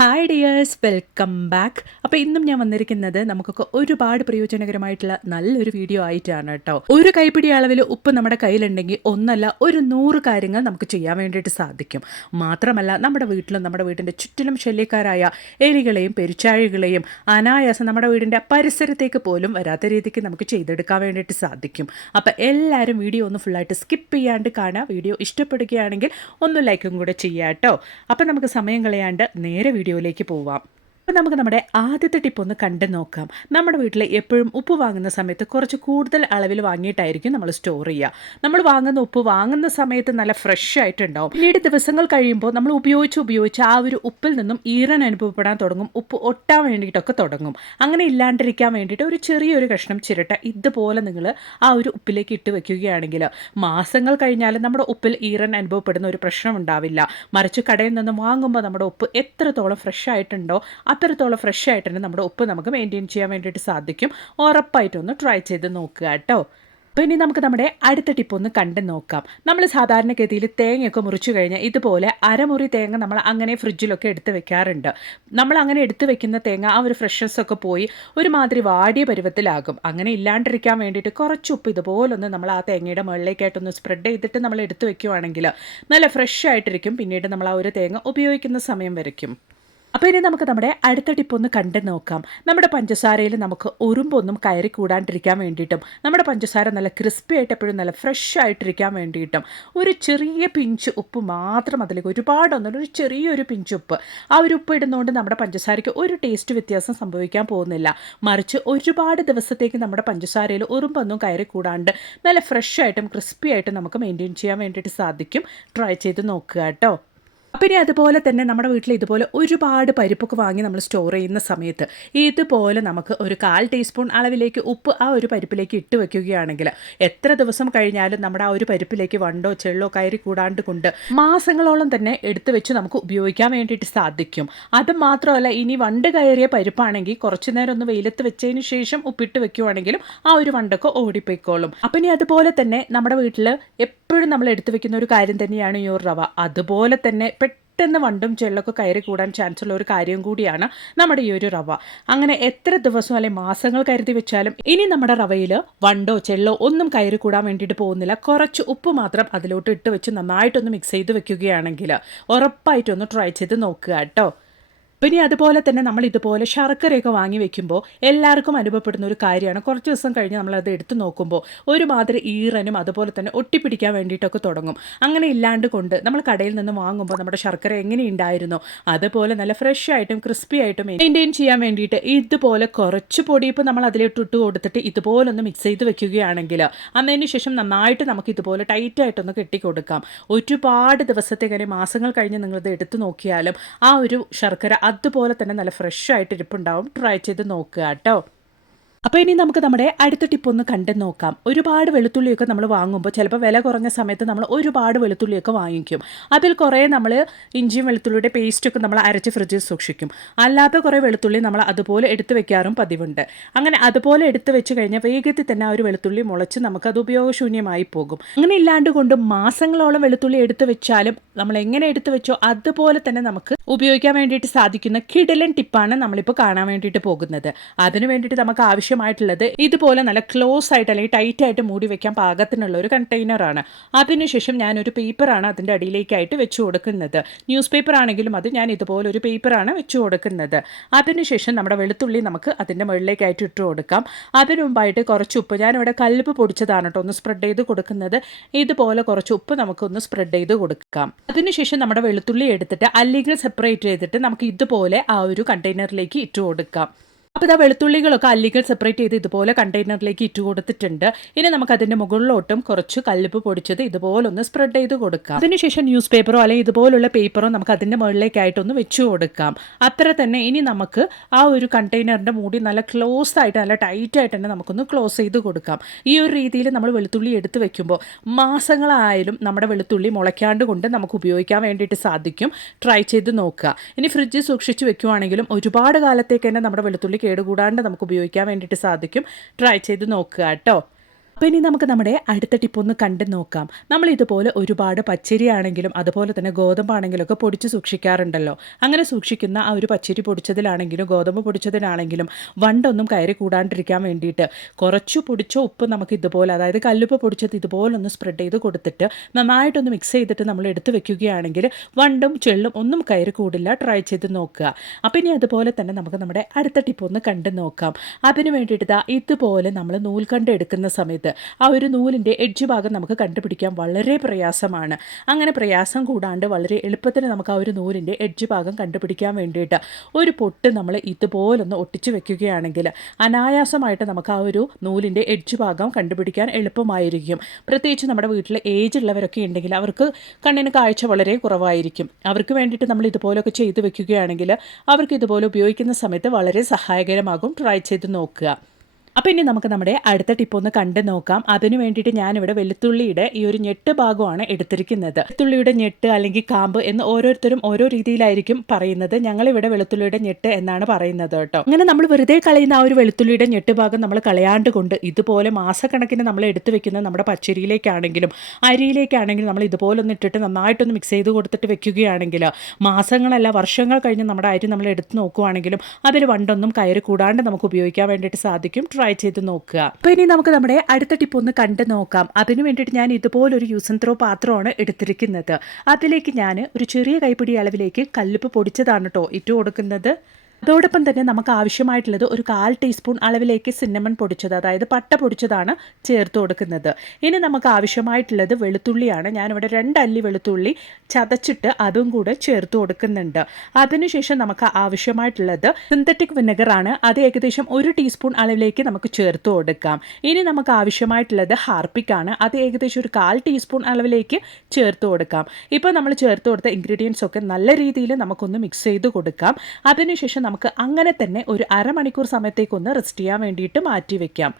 Hi dears, welcome back. അപ്പോൾ ഇന്നും ഞാൻ വന്നിരിക്കുന്നത് നമുക്കൊക്കെ ഒരുപാട് പ്രയോജനകരമായിട്ടുള്ള നല്ലൊരു വീഡിയോ ആയിട്ടാണ് കേട്ടോ. ഒരു കൈപ്പിടി അളവിൽ ഉപ്പ് നമ്മുടെ കയ്യിലുണ്ടെങ്കിൽ ഒന്നല്ല ഒരു 100 കാര്യങ്ങൾ നമുക്ക് ചെയ്യാൻ വേണ്ടിയിട്ട് സാധിക്കും. മാത്രമല്ല നമ്മുടെ വീട്ടിലും നമ്മുടെ വീടിൻ്റെ ചുറ്റിലും ശല്യക്കാരായ എലികളെയും പെരുച്ചാഴികളെയും അനായാസം നമ്മുടെ വീടിൻ്റെ പരിസരത്തേക്ക് പോലും വരാത്ത രീതിക്ക് നമുക്ക് ചെയ്തെടുക്കാൻ വേണ്ടിയിട്ട് സാധിക്കും. അപ്പോൾ എല്ലാവരും വീഡിയോ ഒന്ന് ഫുള്ളായിട്ട് സ്കിപ്പ് ചെയ്യാണ്ട് കാണുക. വീഡിയോ ഇഷ്ടപ്പെടുകയാണെങ്കിൽ ഒന്ന് ലൈക്കും കൂടെ ചെയ്യാം കേട്ടോ. അപ്പോൾ നമുക്ക് സമയം കളയാണ്ട് നേരെ വീഡിയോയിലേക്ക് പോവാം. അപ്പോൾ നമുക്ക് നമ്മുടെ ആദ്യത്തെ ടിപ്പ് ഒന്ന് കണ്ടു നോക്കാം. നമ്മുടെ വീട്ടിൽ എപ്പോഴും ഉപ്പ് വാങ്ങുന്ന സമയത്ത് കുറച്ച് കൂടുതൽ അളവിൽ വാങ്ങിയിട്ടായിരിക്കും നമ്മൾ സ്റ്റോർ ചെയ്യുക. നമ്മൾ വാങ്ങുന്ന ഉപ്പ് വാങ്ങുന്ന സമയത്ത് നല്ല ഫ്രഷ് ആയിട്ടുണ്ടാവും. പിന്നീട് ദിവസങ്ങൾ കഴിയുമ്പോൾ നമ്മൾ ഉപയോഗിച്ച് ആ ഒരു ഉപ്പിൽ നിന്നും ഈറൻ അനുഭവപ്പെടാൻ തുടങ്ങും. ഉപ്പ് ഒട്ടാൻ വേണ്ടിയിട്ടൊക്കെ തുടങ്ങും. അങ്ങനെ ഇല്ലാണ്ടിരിക്കാൻ വേണ്ടിയിട്ട് ഒരു ചെറിയൊരു കഷ്ണം ചിരട്ട ഇതുപോലെ നിങ്ങൾ ആ ഒരു ഉപ്പിലേക്ക് ഇട്ട് വെക്കുകയാണെങ്കിൽ മാസങ്ങൾ കഴിഞ്ഞാലും നമ്മുടെ ഉപ്പിൽ ഈറൻ അനുഭവപ്പെടുന്ന ഒരു പ്രശ്നം ഉണ്ടാവില്ല. മറിച്ച് കടയിൽ നിന്ന് വാങ്ങുമ്പോൾ നമ്മുടെ ഉപ്പ് എത്രത്തോളം ഫ്രഷ് ആയിട്ടുണ്ടോ അത്രത്തോളം ഫ്രഷ് ആയിട്ട് തന്നെ നമ്മുടെ ഉപ്പ് നമുക്ക് മെയിൻറ്റെയിൻ ചെയ്യാൻ വേണ്ടിയിട്ട് സാധിക്കും. ഉറപ്പായിട്ടൊന്ന് ട്രൈ ചെയ്ത് നോക്കുക കേട്ടോ. അപ്പോൾ ഇനി നമുക്ക് നമ്മുടെ അടുത്ത ടിപ്പ് ഒന്ന് കണ്ടു നോക്കാം. നമ്മൾ സാധാരണഗതിയിൽ തേങ്ങയൊക്കെ മുറിച്ച് കഴിഞ്ഞാൽ ഇതുപോലെ അരമുറി തേങ്ങ നമ്മൾ അങ്ങനെ ഫ്രിഡ്ജിലൊക്കെ എടുത്ത് വെക്കാറുണ്ട്. നമ്മൾ അങ്ങനെ എടുത്ത് വെക്കുന്ന തേങ്ങ ആ ഒരു ഫ്രഷ്നെസ് ഒക്കെ പോയി ഒരുമാതിരി വാടിയ പരുവത്തിലാകും. അങ്ങനെ ഇല്ലാണ്ടിരിക്കാൻ വേണ്ടിയിട്ട് കുറച്ച് ഉപ്പ് ഇതുപോലൊന്ന് നമ്മൾ ആ തേങ്ങയുടെ മുകളിലേക്കായിട്ടൊന്ന് സ്പ്രെഡ് ചെയ്തിട്ട് നമ്മൾ എടുത്ത് വെക്കുകയാണെങ്കിൽ നല്ല ഫ്രഷ് ആയിട്ടിരിക്കും. പിന്നീട് നമ്മൾ ആ ഒരു തേങ്ങ ഉപയോഗിക്കുന്ന സമയം വരയ്ക്കും. അപ്പോൾ ഇനി നമുക്ക് നമ്മുടെ അടുത്ത ടിപ്പ് ഒന്ന് കണ്ടു നോക്കാം. നമ്മുടെ പഞ്ചസാരയിൽ നമുക്ക് ഉറുമ്പൊന്നും കയറി കൂടാണ്ടിരിക്കാൻ വേണ്ടിയിട്ടും നമ്മുടെ പഞ്ചസാര നല്ല ക്രിസ്പി ആയിട്ട് എപ്പോഴും നല്ല ഫ്രഷ് ആയിട്ടിരിക്കാൻ വേണ്ടിയിട്ടും ഒരു ചെറിയ പിഞ്ച് ഉപ്പ് മാത്രം, അതിലേക്ക് ഒരുപാടൊന്നും, ഒരു ചെറിയൊരു പിഞ്ച് ഉപ്പ്. ആ ഒരു ഉപ്പ് ഇടുന്നതുകൊണ്ട് നമ്മുടെ പഞ്ചസാരയ്ക്ക് ഒരു ടേസ്റ്റ് വ്യത്യാസം സംഭവിക്കാൻ പോകുന്നില്ല. മറിച്ച് ഒരുപാട് ദിവസത്തേക്ക് നമ്മുടെ പഞ്ചസാരയിൽ ഉറുമ്പൊന്നും കയറി കൂടാണ്ട് നല്ല ഫ്രഷ് ആയിട്ടും ക്രിസ്പി ആയിട്ടും നമുക്ക് മെയിൻറ്റെയിൻ ചെയ്യാൻ വേണ്ടിയിട്ട് സാധിക്കും. ട്രൈ ചെയ്ത് നോക്കുക കേട്ടോ. അപ്പം ഇനി അതുപോലെ തന്നെ നമ്മുടെ വീട്ടിൽ ഇതുപോലെ ഒരുപാട് പരിപ്പൊക്കെ വാങ്ങി നമ്മൾ സ്റ്റോർ ചെയ്യുന്ന സമയത്ത് ഇതുപോലെ നമുക്ക് ഒരു 1/4 ടീസ്പൂൺ അളവിലേക്ക് ഉപ്പ് ആ ഒരു പരിപ്പിലേക്ക് ഇട്ട് വെക്കുകയാണെങ്കിൽ എത്ര ദിവസം കഴിഞ്ഞാലും നമ്മുടെ ആ ഒരു പരിപ്പിലേക്ക് വണ്ടോ ചെള്ളോ കയറി കൂടാണ്ട് കൊണ്ട് മാസങ്ങളോളം തന്നെ എടുത്തു വെച്ച് നമുക്ക് ഉപയോഗിക്കാൻ വേണ്ടിയിട്ട് സാധിക്കും. അത് മാത്രമല്ല, ഇനി വണ്ട് കയറിയ പരിപ്പാണെങ്കിൽ കുറച്ചു നേരം ഒന്ന് വെയിലത്ത് വെച്ചതിന് ശേഷം ഉപ്പിട്ട് വെക്കുകയാണെങ്കിലും ആ ഒരു വണ്ടൊക്കെ ഓടിപ്പോയിക്കോളും. അപ്പം ഇനി അതുപോലെ തന്നെ നമ്മുടെ വീട്ടിൽ എപ്പോഴും നമ്മൾ എടുത്തു വെക്കുന്ന ഒരു കാര്യം തന്നെയാണ് ഈ ഒരു റവ. അതുപോലെ തന്നെ പെട്ടെന്ന് വണ്ടും ചെള്ളൊക്കെ കയറി കൂടാൻ ചാൻസ് ഉള്ള ഒരു കാര്യം കൂടിയാണ് നമ്മുടെ ഈ ഒരു റവ. അങ്ങനെ എത്ര ദിവസം അല്ലെങ്കിൽ മാസങ്ങൾ കരുതി വെച്ചാലും ഇനി നമ്മുടെ റവയിൽ വണ്ടോ ചെള്ളോ ഒന്നും കയറി കൂടാൻ വേണ്ടിയിട്ട് പോകുന്നില്ല. കുറച്ച് ഉപ്പ് മാത്രം അതിലോട്ട് ഇട്ട് വെച്ച് നന്നായിട്ടൊന്ന് മിക്സ് ചെയ്ത് വെക്കുകയാണെങ്കിൽ ഉറപ്പായിട്ടൊന്ന് ട്രൈ ചെയ്ത് നോക്കുക കേട്ടോ. പിന്നെ അതുപോലെ തന്നെ നമ്മൾ ഇതുപോലെ ശർക്കരയൊക്കെ വാങ്ങി വെക്കുമ്പോൾ എല്ലാവർക്കും അനുഭവപ്പെടുന്ന ഒരു കാര്യമാണ്, കുറച്ച് ദിവസം കഴിഞ്ഞ് നമ്മളത് എടുത്ത് നോക്കുമ്പോൾ ഒരുമാതിരി ഈറനും അതുപോലെ തന്നെ ഒട്ടിപ്പിടിക്കാൻ വേണ്ടിയിട്ടൊക്കെ തുടങ്ങും. അങ്ങനെ ഇല്ലാണ്ട് കൊണ്ട് നമ്മൾ കടയിൽ നിന്ന് വാങ്ങുമ്പോൾ നമ്മുടെ ശർക്കര എങ്ങനെയുണ്ടായിരുന്നോ അതുപോലെ നല്ല ഫ്രഷ് ആയിട്ടും ക്രിസ്പി ആയിട്ടും മെയിൻറ്റെയിൻ ചെയ്യാൻ വേണ്ടിയിട്ട് ഇതുപോലെ കുറച്ച് പൊടിയിപ്പോൾ നമ്മൾ അതിലിട്ട് കൊടുത്തിട്ട് ഇതുപോലെ ഒന്ന് മിക്സ് ചെയ്ത് വെക്കുകയാണെങ്കിൽ അന്നതിന് ശേഷം നന്നായിട്ട് നമുക്ക് ഇതുപോലെ ടൈറ്റായിട്ടൊന്ന് കെട്ടിക്കൊടുക്കാം. ഒരുപാട് ദിവസത്തേക്ക് മാസങ്ങൾ കഴിഞ്ഞ് നിങ്ങളിത് എടുത്ത് നോക്കിയാലും ആ ഒരു ശർക്കര അതുപോലെ തന്നെ നല്ല ഫ്രഷ് ആയിട്ട് ഇരിപ്പുണ്ടാവും. ട്രൈ ചെയ്ത് നോക്കുക കേട്ടോ. അപ്പോൾ ഇനി നമുക്ക് നമ്മുടെ അടുത്ത ടിപ്പ് ഒന്ന് കണ്ടു നോക്കാം. ഒരുപാട് വെളുത്തുള്ളിയൊക്കെ നമ്മൾ വാങ്ങുമ്പോൾ ചിലപ്പോൾ വില കുറഞ്ഞ സമയത്ത് നമ്മൾ ഒരുപാട് വെളുത്തുള്ളിയൊക്കെ വാങ്ങിക്കും. അതിൽ കുറേ നമ്മൾ ഇഞ്ചിയും വെളുത്തുള്ളിയുടെ പേസ്റ്റൊക്കെ നമ്മൾ അരച്ച് ഫ്രിഡ്ജിൽ സൂക്ഷിക്കും. അല്ലാത്ത കുറേ വെളുത്തുള്ളി നമ്മൾ അതുപോലെ എടുത്ത് വെക്കാറും പതിവുണ്ട്. അങ്ങനെ അതുപോലെ എടുത്ത് വെച്ച് കഴിഞ്ഞാൽ വേഗത്തിൽ തന്നെ ആ ഒരു വെളുത്തുള്ളി മുളച്ച് നമുക്കത് ഉപയോഗശൂന്യമായി പോകും. അങ്ങനെ ഇല്ലാണ്ട് കൊണ്ട് മാസങ്ങളോളം വെളുത്തുള്ളി എടുത്ത് വെച്ചാലും നമ്മൾ എങ്ങനെ എടുത്ത് വെച്ചോ അതുപോലെ തന്നെ നമുക്ക് ഉപയോഗിക്കാൻ വേണ്ടിയിട്ട് സാധിക്കുന്ന കിടിലൻ ടിപ്പാണ് നമ്മളിപ്പോൾ കാണാൻ വേണ്ടിയിട്ട് പോകുന്നത്. അതിന് വേണ്ടിയിട്ട് നമുക്ക് ആവശ്യമായിട്ടുള്ളത് ഇതുപോലെ നല്ല ക്ലോസ് ആയിട്ട് അല്ലെങ്കിൽ ടൈറ്റ് ആയിട്ട് മൂടി വെക്കാൻ പാകത്തിനുള്ള ഒരു കണ്ടെയ്നറാണ്. അതിനുശേഷം ഞാനൊരു പേപ്പറാണ് അതിൻ്റെ അടിയിലേക്കായിട്ട് വെച്ച് കൊടുക്കുന്നത്. ന്യൂസ് പേപ്പർ ആണെങ്കിലും അത് ഞാൻ ഇതുപോലെ ഒരു പേപ്പറാണ് വെച്ച് കൊടുക്കുന്നത്. അതിനുശേഷം നമ്മുടെ വെളുത്തുള്ളി നമുക്ക് അതിൻ്റെ മുകളിലേക്കായിട്ട് ഇട്ട് കൊടുക്കാം. അതിനു മുമ്പായിട്ട് കുറച്ച് ഉപ്പ്, ഞാനിവിടെ കല്ലുപ്പ് പൊടിച്ചതാണ് കേട്ടോ ഒന്ന് സ്പ്രെഡ് ചെയ്ത് കൊടുക്കുന്നത്. ഇതുപോലെ കുറച്ച് ഉപ്പ് നമുക്കൊന്ന് സ്പ്രെഡ് ചെയ്ത് കൊടുക്കാം. അതിനുശേഷം നമ്മുടെ വെളുത്തുള്ളി എടുത്തിട്ട് അല്ലികൾ സെപ്പറേറ്റ് ചെയ്തിട്ട് നമുക്ക് ഇതുപോലെ ആ ഒരു കണ്ടെയ്നറിലേക്ക് ഇട്ട് കൊടുക്കാം. അപ്പോൾ ഇതാ വെളുത്തുള്ളികളൊക്കെ അല്ലികൾ സെപ്പറേറ്റ് ചെയ്ത് ഇതുപോലെ കണ്ടെയ്നറിലേക്ക് ഇട്ട് കൊടുത്തിട്ടുണ്ട്. ഇനി നമുക്ക് അതിൻ്റെ മുകളിലോട്ടും കുറച്ച് കല്ലുപ്പ് പൊടിച്ചത് ഇതുപോലൊന്ന് സ്പ്രെഡ് ചെയ്ത് കൊടുക്കാം. അതിനുശേഷം ന്യൂസ് പേപ്പറോ അല്ലെങ്കിൽ ഇതുപോലുള്ള പേപ്പറോ നമുക്ക് അതിൻ്റെ മുകളിലേക്കായിട്ടൊന്ന് വെച്ച് കൊടുക്കാം. അത്ര തന്നെ. ഇനി നമുക്ക് ആ ഒരു കണ്ടെയ്നറിൻ്റെ മൂടി നല്ല ക്ലോസ് ആയിട്ട് നല്ല ടൈറ്റായിട്ട് തന്നെ നമുക്കൊന്ന് ക്ലോസ് ചെയ്ത് കൊടുക്കാം. ഈ ഒരു രീതിയിൽ നമ്മൾ വെളുത്തുള്ളി എടുത്ത് വെക്കുമ്പോൾ മാസങ്ങളായാലും നമ്മുടെ വെളുത്തുള്ളി മുളയ്ക്കാണ്ട് കൊണ്ട് നമുക്ക് ഉപയോഗിക്കാൻ വേണ്ടിയിട്ട് സാധിക്കും. ട്രൈ ചെയ്ത് നോക്കുക. ഇനി ഫ്രിഡ്ജിൽ സൂക്ഷിച്ച് വെക്കുവാണെങ്കിലും ഒരുപാട് കാലത്തേക്ക് തന്നെ നമ്മുടെ വെളുത്തുള്ളി കേടുകൂടാണ്ട് നമുക്ക് ഉപയോഗിക്കാൻ വേണ്ടിയിട്ട് സാധിക്കും. ട്രൈ ചെയ്ത് നോക്കുക കേട്ടോ. അപ്പോൾ ഇനി നമുക്ക് നമ്മുടെ അടുത്ത ടിപ്പ് ഒന്ന് കണ്ടു നോക്കാം. നമ്മൾ ഇതുപോലെ ഒരുപാട് പച്ചരി ആണെങ്കിലും അതുപോലെ തന്നെ ഗോതമ്പാണെങ്കിലും ഒക്കെ പൊടിച്ച് സൂക്ഷിക്കാറുണ്ടല്ലോ. അങ്ങനെ സൂക്ഷിക്കുന്ന ആ ഒരു പച്ചരി പൊടിച്ചതിലാണെങ്കിലും ഗോതമ്പ് പൊടിച്ചതിലാണെങ്കിലും വണ്ടൊന്നും കയറി കൂടാണ്ടിരിക്കാൻ വേണ്ടിയിട്ട് കുറച്ച് പൊടിച്ച ഉപ്പ് നമുക്ക് ഇതുപോലെ, അതായത് കല്ലുപ്പ് പൊടിച്ചത് ഇതുപോലെ ഒന്ന് സ്പ്രെഡ് ചെയ്ത് കൊടുത്തിട്ട് നന്നായിട്ടൊന്ന് മിക്സ് ചെയ്തിട്ട് നമ്മൾ എടുത്ത് വെക്കുകയാണെങ്കിൽ വണ്ടും ചെള്ളും ഒന്നും കയറി കൂടില്ല. ട്രൈ ചെയ്ത് നോക്കുക. അപ്പോൾ ഇനി അതുപോലെ തന്നെ നമുക്ക് നമ്മുടെ അടുത്ത ടിപ്പ് ഒന്ന് കണ്ടു നോക്കാം. അതിന് വേണ്ടിയിട്ട് ഇതുപോലെ നമ്മൾ നൂൽക്കണ്ട് എടുക്കുന്ന സമയത്ത് ആ ഒരു നൂലിൻ്റെ എഡ്ജ് ഭാഗം നമുക്ക് കണ്ടുപിടിക്കാൻ വളരെ പ്രയാസമാണ്. അങ്ങനെ പ്രയാസം കൂടാണ്ട് വളരെ എളുപ്പത്തിന് നമുക്ക് ആ ഒരു നൂലിൻ്റെ എഡ്ജ് ഭാഗം കണ്ടുപിടിക്കാൻ വേണ്ടിയിട്ട് ഒരു പൊട്ട് നമ്മൾ ഇതുപോലൊന്ന് ഒട്ടിച്ച് വെക്കുകയാണെങ്കിൽ അനായാസമായിട്ട് നമുക്ക് ആ ഒരു നൂലിൻ്റെ എഡ്ജ് ഭാഗം കണ്ടുപിടിക്കാൻ എളുപ്പമായിരിക്കും. പ്രത്യേകിച്ച് നമ്മുടെ വീട്ടിൽ ഏജ് ഉള്ളവരൊക്കെ ഉണ്ടെങ്കിൽ അവർക്ക് കണ്ണിന് കാഴ്ച വളരെ കുറവായിരിക്കും. അവർക്ക് വേണ്ടിയിട്ട് നമ്മൾ ഇതുപോലൊക്കെ ചെയ്ത് വെക്കുകയാണെങ്കിൽ അവർക്ക് ഇതുപോലെ ഉപയോഗിക്കുന്ന സമയത്ത് വളരെ സഹായകരമാകും. ട്രൈ ചെയ്ത് നോക്കുക. അപ്പോൾ ഇനി നമുക്ക് നമ്മുടെ അടുത്ത ടിപ്പ് ഒന്ന് കണ്ടു നോക്കാം. അതിന് വേണ്ടിയിട്ട് ഞാനിവിടെ വെളുത്തുള്ളിയുടെ ഈ ഒരു ഞെട്ട് ഭാഗമാണ് എടുത്തിരിക്കുന്നത്. വെളുത്തുള്ളിയുടെ ഞെട്ട് അല്ലെങ്കിൽ കാമ്പ് എന്ന് ഓരോരുത്തരും ഓരോ രീതിയിലായിരിക്കും പറയുന്നത്. ഞങ്ങളിവിടെ വെളുത്തുള്ളിയുടെ ഞെട്ട് എന്നാണ് പറയുന്നത് കേട്ടോ. അങ്ങനെ നമ്മൾ വെറുതെ കളയുന്ന ആ ഒരു വെളുത്തുള്ളിയുടെ ഞെട്ട് ഭാഗം നമ്മൾ കളയാണ്ട് കൊണ്ട് ഇതുപോലെ മാസക്കണക്കിന് നമ്മൾ എടുത്തു വെക്കുന്ന നമ്മുടെ പച്ചരിയിലേക്കാണെങ്കിലും അരിയിലേക്കാണെങ്കിലും നമ്മൾ ഇതുപോലെ ഒന്ന് ഇട്ടിട്ട് നന്നായിട്ടൊന്ന് മിക്സ് ചെയ്ത് കൊടുത്തിട്ട് വെക്കുകയാണെങ്കിൽ മാസങ്ങളല്ല വർഷങ്ങൾ കഴിഞ്ഞ് നമ്മുടെ അരി നമ്മൾ എടുത്ത് നോക്കുകയാണെങ്കിലും അതിൽ വണ്ടൊന്നും കയറി കൂടാണ്ട് നമുക്ക് ഉപയോഗിക്കാൻ വേണ്ടിയിട്ട് സാധിക്കും. ട്രൈ ചെയ്ത് നോക്കുക. അപ്പോൾ ഇനി നമുക്ക് നമ്മുടെ അടുത്ത ടിപ്പ് ഒന്ന് കണ്ടു നോക്കാം. അതിന് വേണ്ടിയിട്ട് ഞാൻ ഇതുപോലൊരു യൂസ് ആൻഡ് ത്രോ പാത്രമാണ് എടുത്തിരിക്കുന്നത്. അതിലേക്ക് ഞാൻ ഒരു ചെറിയ കൈപ്പിടി അളവിലേക്ക് കല്ലുപ്പ് പൊടിച്ചതാണ് കേട്ടോ ഇട്ട് കൊടുക്കുന്നത്. അതോടൊപ്പം തന്നെ നമുക്ക് ആവശ്യമായിട്ടുള്ളത് ഒരു 1/4 ടീസ്പൂൺ അളവിലേക്ക് സിന്നമൺ പൊടിച്ചത്, അതായത് പട്ട പൊടിച്ചതാണ് ചേർത്ത് കൊടുക്കുന്നത്. ഇനി നമുക്ക് ആവശ്യമായിട്ടുള്ളത് വെളുത്തുള്ളിയാണ്. ഞാനിവിടെ 2 അല്ലി വെളുത്തുള്ളി ചതച്ചിട്ട് അതും കൂടെ ചേർത്ത് കൊടുക്കുന്നുണ്ട്. അതിനുശേഷം നമുക്ക് ആവശ്യമായിട്ടുള്ളത് സിന്തറ്റിക് വിനെഗറാണ്. അത് ഏകദേശം 1 ടീസ്പൂൺ അളവിലേക്ക് നമുക്ക് ചേർത്ത് കൊടുക്കാം. ഇനി നമുക്ക് ആവശ്യമായിട്ടുള്ളത് ഹാർപ്പിക്കാണ്. അത് ഏകദേശം ഒരു 1/4 ടീസ്പൂൺ അളവിലേക്ക് ചേർത്ത് കൊടുക്കാം. ഇപ്പോൾ നമ്മൾ ചേർത്ത് കൊടുത്ത ഇൻഗ്രീഡിയൻസ് ഒക്കെ നല്ല രീതിയിൽ നമുക്കൊന്ന് മിക്സ് ചെയ്ത് കൊടുക്കാം. അതിനുശേഷം നമുക്ക് അങ്ങനെ തന്നെ ഒരു അരമണിക്കൂർ സമയത്തേക്കൊന്ന് റെസ്റ്റ് ചെയ്യാൻ വേണ്ടിയിട്ട് മാറ്റി വെക്കാം.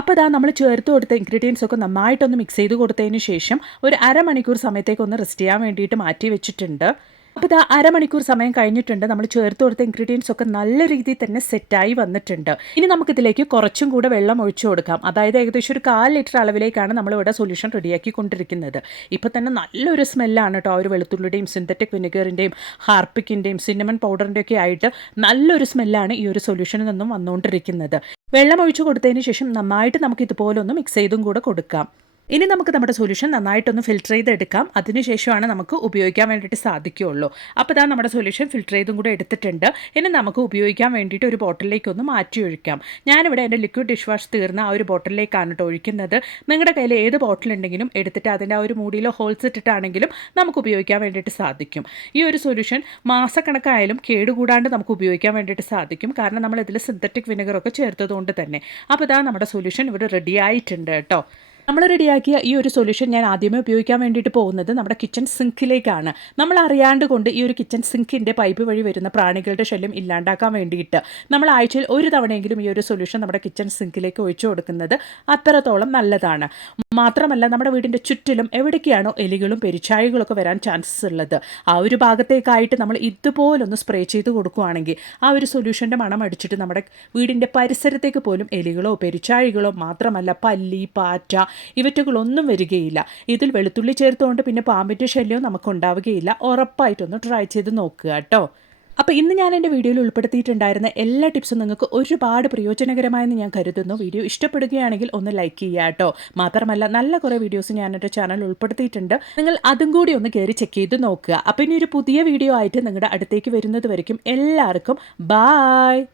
അപ്പോൾ ഇതാ നമ്മൾ ചേർത്ത് കൊടുത്ത ഇൻഗ്രീഡിയൻസ് ഒക്കെ നന്നായിട്ടൊന്ന് മിക്സ് ചെയ്ത് കൊടുത്തതിന് ശേഷം ഒരു അരമണിക്കൂർ സമയത്തേക്കൊന്ന് റെസ്റ്റ് ചെയ്യാൻ വേണ്ടിയിട്ട് മാറ്റി വെച്ചിട്ടുണ്ട്. അപ്പോൾ ഇതാ അരമണിക്കൂർ സമയം കഴിഞ്ഞിട്ടുണ്ട്. നമ്മൾ ചേർത്ത് കൊടുത്ത ഇൻഗ്രീഡിയൻസ് ഒക്കെ നല്ല രീതിയിൽ തന്നെ സെറ്റായി വന്നിട്ടുണ്ട്. ഇനി നമുക്കിതിലേക്ക് കുറച്ചും കൂടെ വെള്ളം ഒഴിച്ചു കൊടുക്കാം. അതായത് ഏകദേശം ഒരു 1/4 ലിറ്റർ അളവിലേക്കാണ് നമ്മളിവിടെ സൊല്യൂഷൻ റെഡിയാക്കിക്കൊണ്ടിരിക്കുന്നത്. ഇപ്പോൾ തന്നെ നല്ലൊരു സ്മെല്ലാണ് കേട്ടോ. ആ ഒരു വെളുത്തുള്ളിയുടെയും സിന്തറ്റിക് വിനെഗറിൻ്റെയും ഹാർപ്പിക്കിൻ്റെയും സിന്നമൺ പൗഡറിൻ്റെയും ഒക്കെ ആയിട്ട് നല്ലൊരു സ്മെല്ലാണ് ഈ ഒരു സൊല്യൂഷനിൽ നിന്നും വന്നുകൊണ്ടിരിക്കുന്നത്. വെള്ളം ഒഴിച്ചു കൊടുത്തതിന് ശേഷം നന്നായിട്ട് നമുക്ക് ഇതുപോലെ ഒന്ന് മിക്സ് ചെയ്തും കൂടെ കൊടുക്കാം. ഇനി നമുക്ക് നമ്മുടെ സൊല്യൂഷൻ നന്നായിട്ടൊന്ന് ഫിൽറ്റർ ചെയ്തെടുക്കാം. അതിനുശേഷമാണ് നമുക്ക് ഉപയോഗിക്കാൻ വേണ്ടിയിട്ട് സാധിക്കുകയുള്ളൂ. അപ്പോൾ ഇതാ നമ്മുടെ സൊല്യൂഷൻ ഫിൽറ്റർ ചെയ്തും കൂടെ എടുത്തിട്ടുണ്ട്. ഇനി നമുക്ക് ഉപയോഗിക്കാൻ വേണ്ടിയിട്ട് ഒരു ബോട്ടിലേക്കൊന്ന് മാറ്റി ഒഴിക്കാം. ഞാനിവിടെ എൻ്റെ ലിക്വിഡ് ഡിഷ് വാഷ് തീർന്ന ആ ഒരു ബോട്ടിലേക്കാണ് കേട്ടോ ഒഴിക്കുന്നത്. നിങ്ങളുടെ കയ്യിൽ ഏത് ബോട്ടിലുണ്ടെങ്കിലും എടുത്തിട്ട് അതിൻ്റെ ആ ഒരു മൂടിയിലോ ഹോൾസ് ഇട്ടിട്ടാണെങ്കിലും നമുക്ക് ഉപയോഗിക്കാൻ വേണ്ടിയിട്ട് സാധിക്കും. ഈ ഒരു സൊല്യൂഷൻ മാസക്കണക്കായാലും കേടുകൂടാണ്ട് നമുക്ക് ഉപയോഗിക്കാൻ വേണ്ടിയിട്ട് സാധിക്കും. കാരണം നമ്മൾ ഇതിൽ സിന്തറ്റിക് വിനെഗറൊക്കെ ചേർത്തതുകൊണ്ട് തന്നെ. അപ്പോൾ ഇതാ നമ്മുടെ സൊല്യൂഷൻ ഇവിടെ റെഡി ആയിട്ടുണ്ട് കേട്ടോ. നമ്മൾ റെഡിയാക്കിയ ഈ ഒരു സൊല്യൂഷൻ ഞാൻ ആദ്യമേ ഉപയോഗിക്കാൻ വേണ്ടിയിട്ട് പോകുന്നത് നമ്മുടെ കിച്ചൺ സിങ്കിലേക്കാണ്. നമ്മൾ അറിയാണ്ട് കൊണ്ട് ഈ ഒരു കിച്ചൺ സിങ്കിൻ്റെ പൈപ്പ് വഴി വരുന്ന പ്രാണികളുടെ ശല്യം ഇല്ലാണ്ടാക്കാൻ വേണ്ടിയിട്ട് നമ്മൾ ആഴ്ചയിൽ ഒരു തവണയെങ്കിലും ഈ ഒരു സൊല്യൂഷൻ നമ്മുടെ കിച്ചൺ സിങ്കിലേക്ക് ഒഴിച്ചു കൊടുക്കുന്നത് അത്രത്തോളം നല്ലതാണ്. മാത്രമല്ല നമ്മുടെ വീടിൻ്റെ ചുറ്റിലും എവിടേക്കാണോ എലികളും പെരിച്ചാഴികളൊക്കെ വരാൻ ചാൻസസ് ഉള്ളത് ആ ഒരു ഭാഗത്തേക്കായിട്ട് നമ്മൾ ഇതുപോലൊന്ന് സ്പ്രേ ചെയ്ത് കൊടുക്കുകയാണെങ്കിൽ ആ ഒരു സൊല്യൂഷൻ്റെ മണം അടിച്ചിട്ട് നമ്മുടെ വീടിൻ്റെ പരിസരത്തേക്ക് പോലും എലികളോ പെരിച്ചാഴികളോ മാത്രമല്ല പല്ലി, പാറ്റ ഇവറ്റകളൊന്നും വരികയില്ല. ഇതിൽ വെളുത്തുള്ളി ചേർത്തുകൊണ്ട് പിന്നെ പാമ്പിൻ്റെ ശല്യവും നമുക്ക് ഉണ്ടാവുകയില്ല. ഉറപ്പായിട്ടൊന്ന് ട്രൈ ചെയ്ത് നോക്കുക കേട്ടോ. അപ്പോൾ ഇന്ന് ഞാൻ എൻ്റെ വീഡിയോയിൽ ഉൾപ്പെടുത്തിയിട്ടുണ്ടായിരുന്ന എല്ലാ ടിപ്സും നിങ്ങൾക്ക് ഒരുപാട് പ്രയോജനകരമായെന്ന് ഞാൻ കരുതുന്നു. വീഡിയോ ഇഷ്ടപ്പെടുകയാണെങ്കിൽ ഒന്ന് ലൈക്ക് ചെയ്യുക കേട്ടോ. മാത്രമല്ല നല്ല കുറേ വീഡിയോസ് ഞാൻ എൻ്റെ ചാനലിൽ ഉൾപ്പെടുത്തിയിട്ടുണ്ട്. നിങ്ങൾ അതും കൂടി ഒന്ന് കയറി ചെക്ക് ചെയ്ത് നോക്കുക. അപ്പോൾ ഇനി ഒരു പുതിയ വീഡിയോ ആയിട്ട് നിങ്ങളുടെ അടുത്തേക്ക് വരുന്നത് വരയ്ക്കും എല്ലാവർക്കും ബായ്.